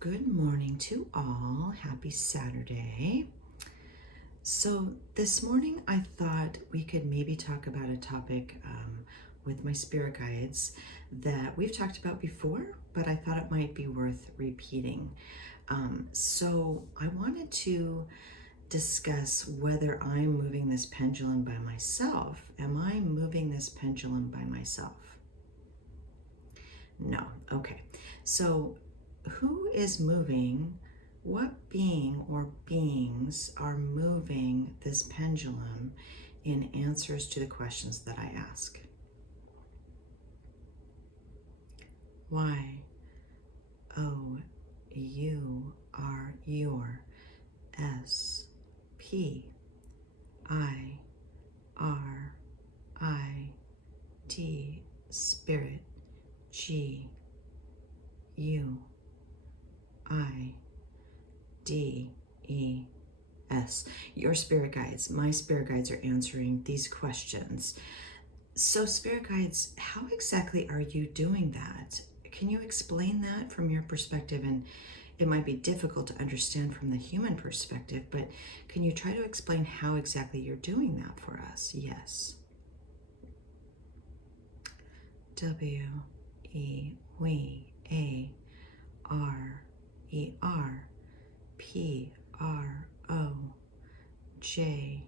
Good morning to all. Happy Saturday. So, this morning I thought we could maybe talk about a topic with my spirit guides that we've talked about before, but I thought it might be worth repeating. So, I wanted to discuss whether I'm moving this pendulum by myself. Am I moving this pendulum by myself? No. Okay. So, who is moving? What being or beings are moving this pendulum in answers to the questions that I ask? Why? O, U, R, your, S, P, I, R, I, D, Spirit, G, U, I, D, E, S. Your spirit guides, my spirit guides are answering these questions. So, spirit guides, how exactly are you doing that? Can you explain that from your perspective? And it might be difficult to understand from the human perspective, but can you try to explain how exactly you're doing that for us? Yes. W, E, we, A, R, E, R, P, R, O, J,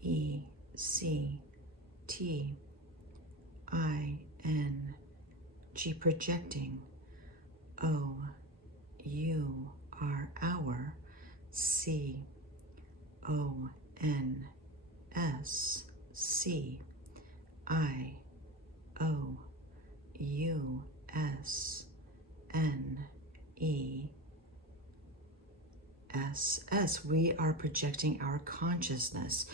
E, C, T, I, N, G, projecting, O, U, R, our, C, O, N, S, C, I, O, U, S, N, E, S, S. We are projecting our consciousness.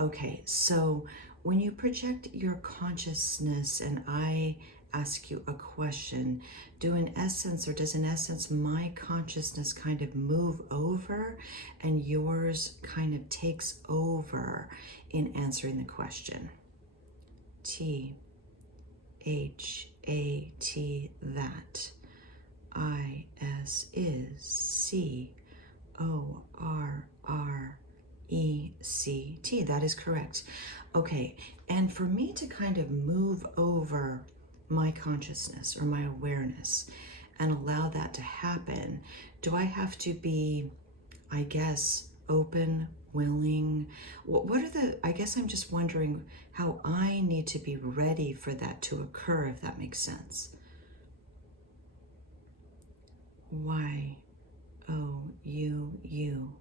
Okay, so when you project your consciousness and I ask you a question, does in essence my consciousness kind of move over and yours kind of takes over in answering the question? T, H, A, T, that. I, S, is, C, O, R, R, E, C, T. That is correct. Okay, and for me to kind of move over my consciousness or my awareness and allow that to happen, do I have to be, I guess, open, willing? What are the, I guess I'm just wondering how I need to be ready for that to occur, if that makes sense. Y, O, U, U,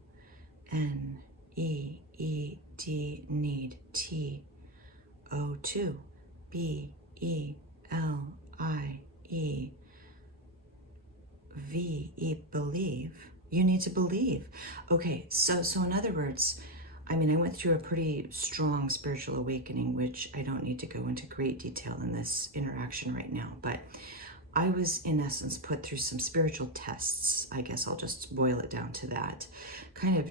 N, E, E, D, need, T, O, 2, B, E, L, I, E, V, E, believe. You need to believe. Okay, so in other words, I mean, I went through a pretty strong spiritual awakening, which I don't need to go into great detail in this interaction right now, but I was, in essence, put through some spiritual tests. I guess I'll just boil it down to that, kind of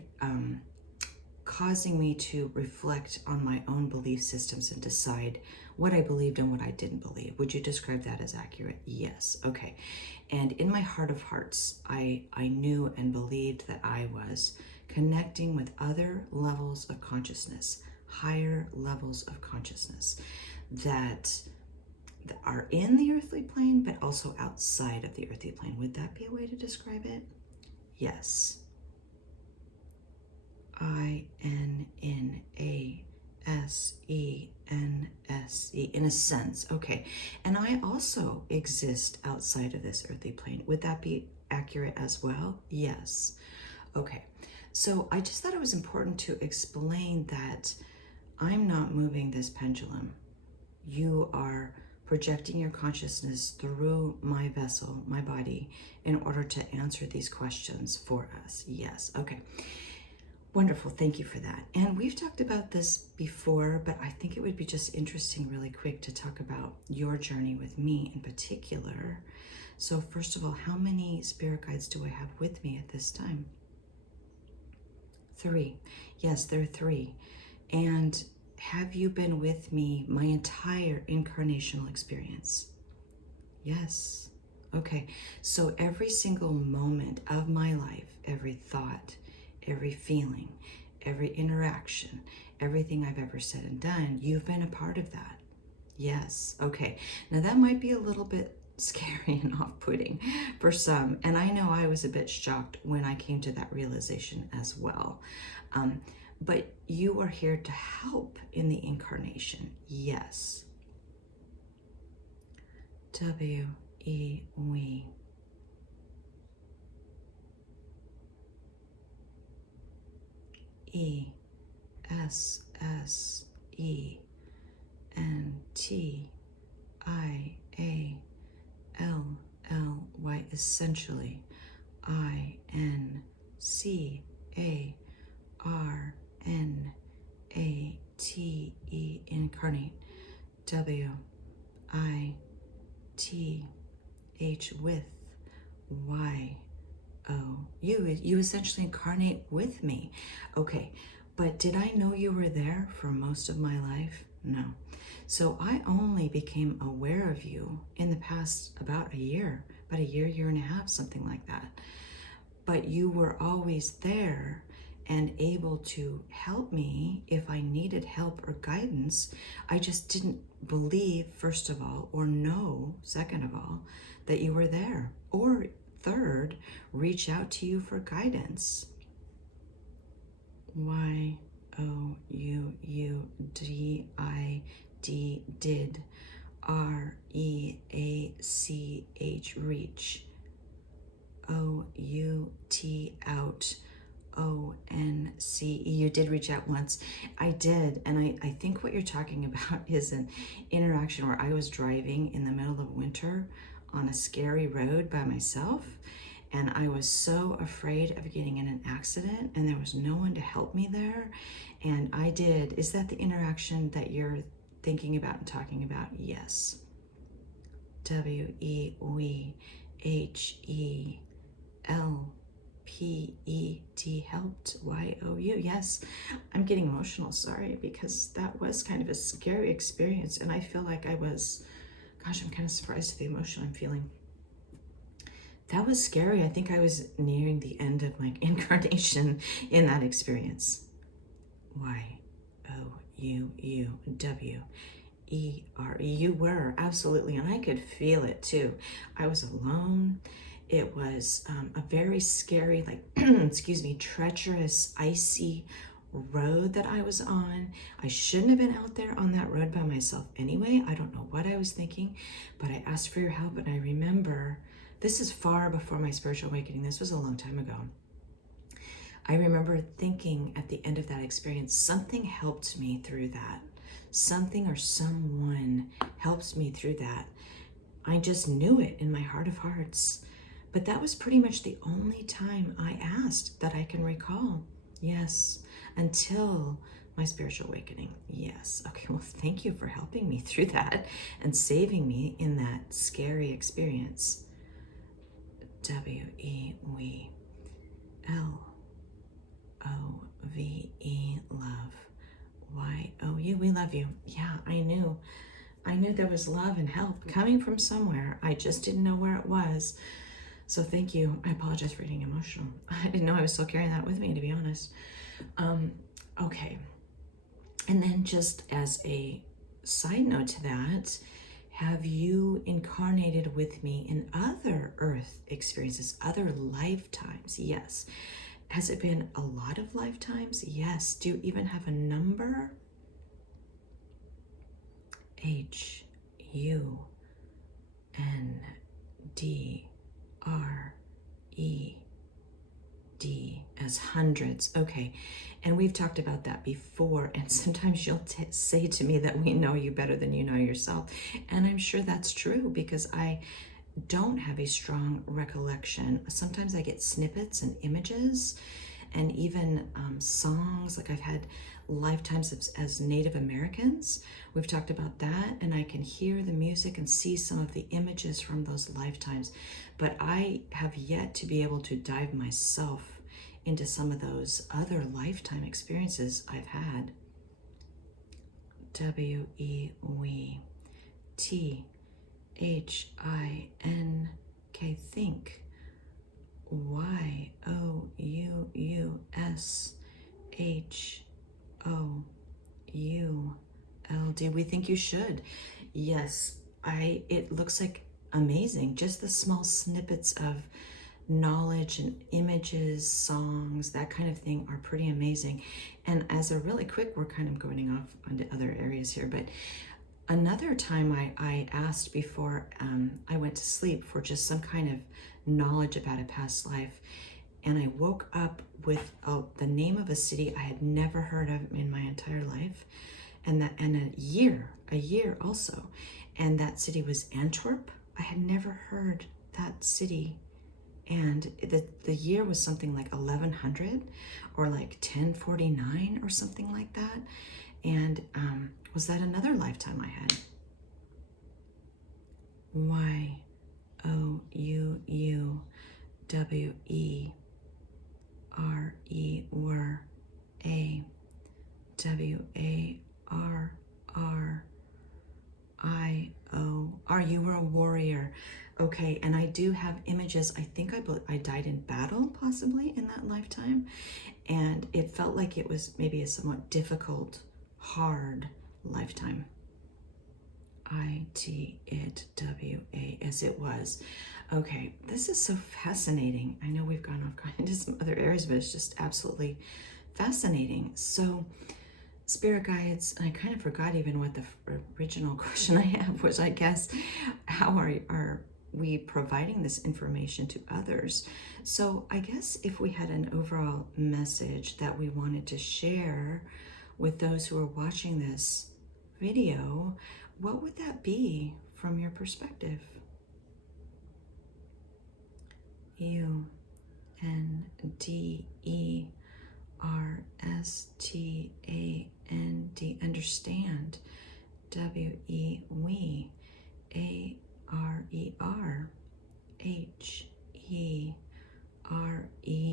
causing me to reflect on my own belief systems and decide what I believed and what I didn't believe. Would you describe that as accurate? Yes. Okay. And in my heart of hearts, I knew and believed that I was connecting with other levels of consciousness, higher levels of consciousness that are in the earthly plane, but also outside of the earthly plane. Would that be a way to describe it? Yes. INNASENSE, in a sense. Okay. And I also exist outside of this earthly plane. Would that be accurate as well? Yes. Okay. So I just thought it was important to explain that I'm not moving this pendulum. You are projecting your consciousness through my vessel, my body, in order to answer these questions for us. Yes. Okay. Wonderful. Thank you for that. And we've talked about this before, but I think it would be just interesting really quick to talk about your journey with me in particular. So first of all, how many spirit guides do I have with me at this time? 3. Yes, there are 3. And have you been with me my entire incarnational experience? Yes. Okay, so every single moment of my life, every thought, every feeling, every interaction, everything I've ever said and done, you've been a part of that. Yes. Okay. Now that might be a little bit scary and off-putting for some. And I know I was a bit shocked when I came to that realization as well. But you are here to help in the incarnation. Yes. W-E, we. ESSENTIALLY, essentially. INCARNATE, incarnate. WITH, with. You essentially incarnate with me. Okay, but did I know you were there for most of my life? No. So I only became aware of you in the past about a year, year and a half, something like that. But you were always there and able to help me if I needed help or guidance. I just didn't believe, first of all, or know, second of all, that you were there. Or third, reach out to you for guidance. YOUUDID, did. REACH, reach. OUT, out. ONCE, you did reach out once. I did, and I think what you're talking about is an interaction where I was driving in the middle of winter on a scary road by myself, and I was so afraid of getting in an accident, and there was no one to help me there, and I did. Is that the interaction that you're thinking about and talking about? Yes. WEHELPET, helped. YOU, yes. I'm getting emotional, sorry, because that was kind of a scary experience, and I feel like I was, gosh, I'm kind of surprised at the emotion I'm feeling. That was scary. I think I was nearing the end of my incarnation in that experience. YOUUWERE, you were, absolutely, and I could feel it too. I was alone. It was a very scary, like, excuse me, treacherous, icy road that I was on. I shouldn't have been out there on that road by myself anyway. I don't know what I was thinking, but I asked for your help, and I remember, this is far before my spiritual awakening. This was a long time ago. I remember thinking at the end of that experience, something helped me through that. Something or someone helps me through that. I just knew it in my heart of hearts. But that was pretty much the only time I asked that I can recall. Yes, until my spiritual awakening. Yes. Okay, well, thank you for helping me through that and saving me in that scary experience. WELOVE, love. YOU, we love you. Yeah, I knew there was love and help coming from somewhere. I just didn't know where it was. So thank you. I apologize for getting emotional. I didn't know I was still carrying that with me, to be honest. Okay. And then just as a side note to that, have you incarnated with me in other earth experiences, other lifetimes? Yes. Has it been a lot of lifetimes? Yes. Do you even have a number? HUNDRED, as hundreds. Okay. And we've talked about that before. And sometimes you'll say to me that we know you better than you know yourself. And I'm sure that's true because I don't have a strong recollection. Sometimes I get snippets and images and even songs. Like I've had lifetimes as Native Americans. We've talked about that, and I can hear the music and see some of the images from those lifetimes. But I have yet to be able to dive myself into some of those other lifetime experiences I've had. WEWTHINCARNATE, Okay, think. YOUSHOULD. We think you should. Yes, it looks like amazing. Just the small snippets of knowledge and images, songs, that kind of thing are pretty amazing. And as a really quick, we're kind of going off onto other areas here, but another time I asked before I went to sleep for just some kind of knowledge about a past life, and I woke up with the name of a city I had never heard of in my entire life, and a year also, and that city was Antwerp. I had never heard that city, and the year was something like 1100 or like 1049 or something like that. And was that another lifetime I had? YOUUWERE WARRIOR. You were a warrior. Okay, and I do have images. I think I died in battle, possibly, in that lifetime. And it felt like it was maybe a somewhat difficult, hard lifetime. ITWAS it was. Okay, this is so fascinating. I know we've gone off into some other areas, but it's just absolutely fascinating. So, spirit guides, I kind of forgot even what the original question I have was, I guess, how are we providing this information to others? So I guess if we had an overall message that we wanted to share with those who are watching this video, what would that be from your perspective? UNDERSTAND, understand. WE, ARER, HERE,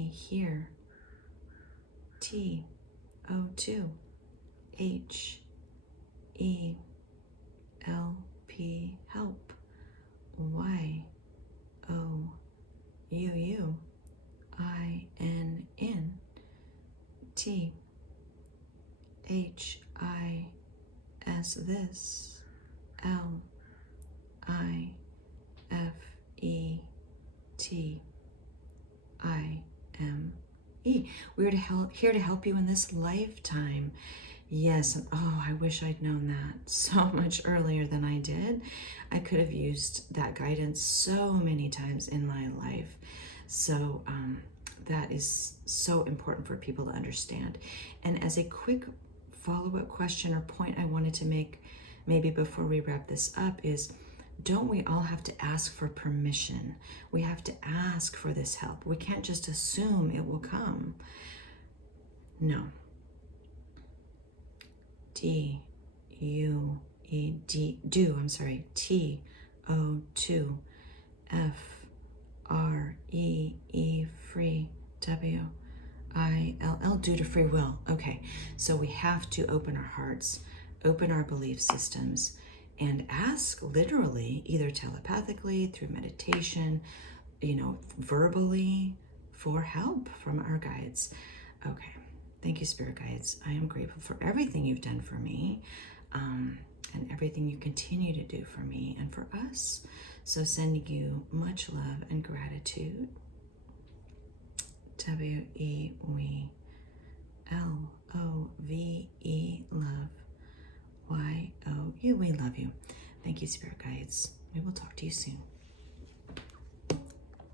here. TO2, HELP, help. YOUUNNTHIS, this. LIFETIME. We're here to help you in this lifetime. Yes, and oh, I wish I'd known that so much earlier than I did. I could have used that guidance so many times in my life. So that is so important for people to understand. And as a quick follow-up question or point I wanted to make maybe before we wrap this up is, don't we all have to ask for permission? We have to ask for this help. We can't just assume it will come. No. TO2, FREE, free, WILL, due to free will. Okay, so we have to open our hearts, open our belief systems, and ask literally, either telepathically, through meditation, verbally, for help from our guides. Okay. Thank you, Spirit Guides. I am grateful for everything you've done for me, and everything you continue to do for me and for us. So sending you much love and gratitude. WELOVE, love. YOU, we love you. Thank you, Spirit Guides. We will talk to you soon.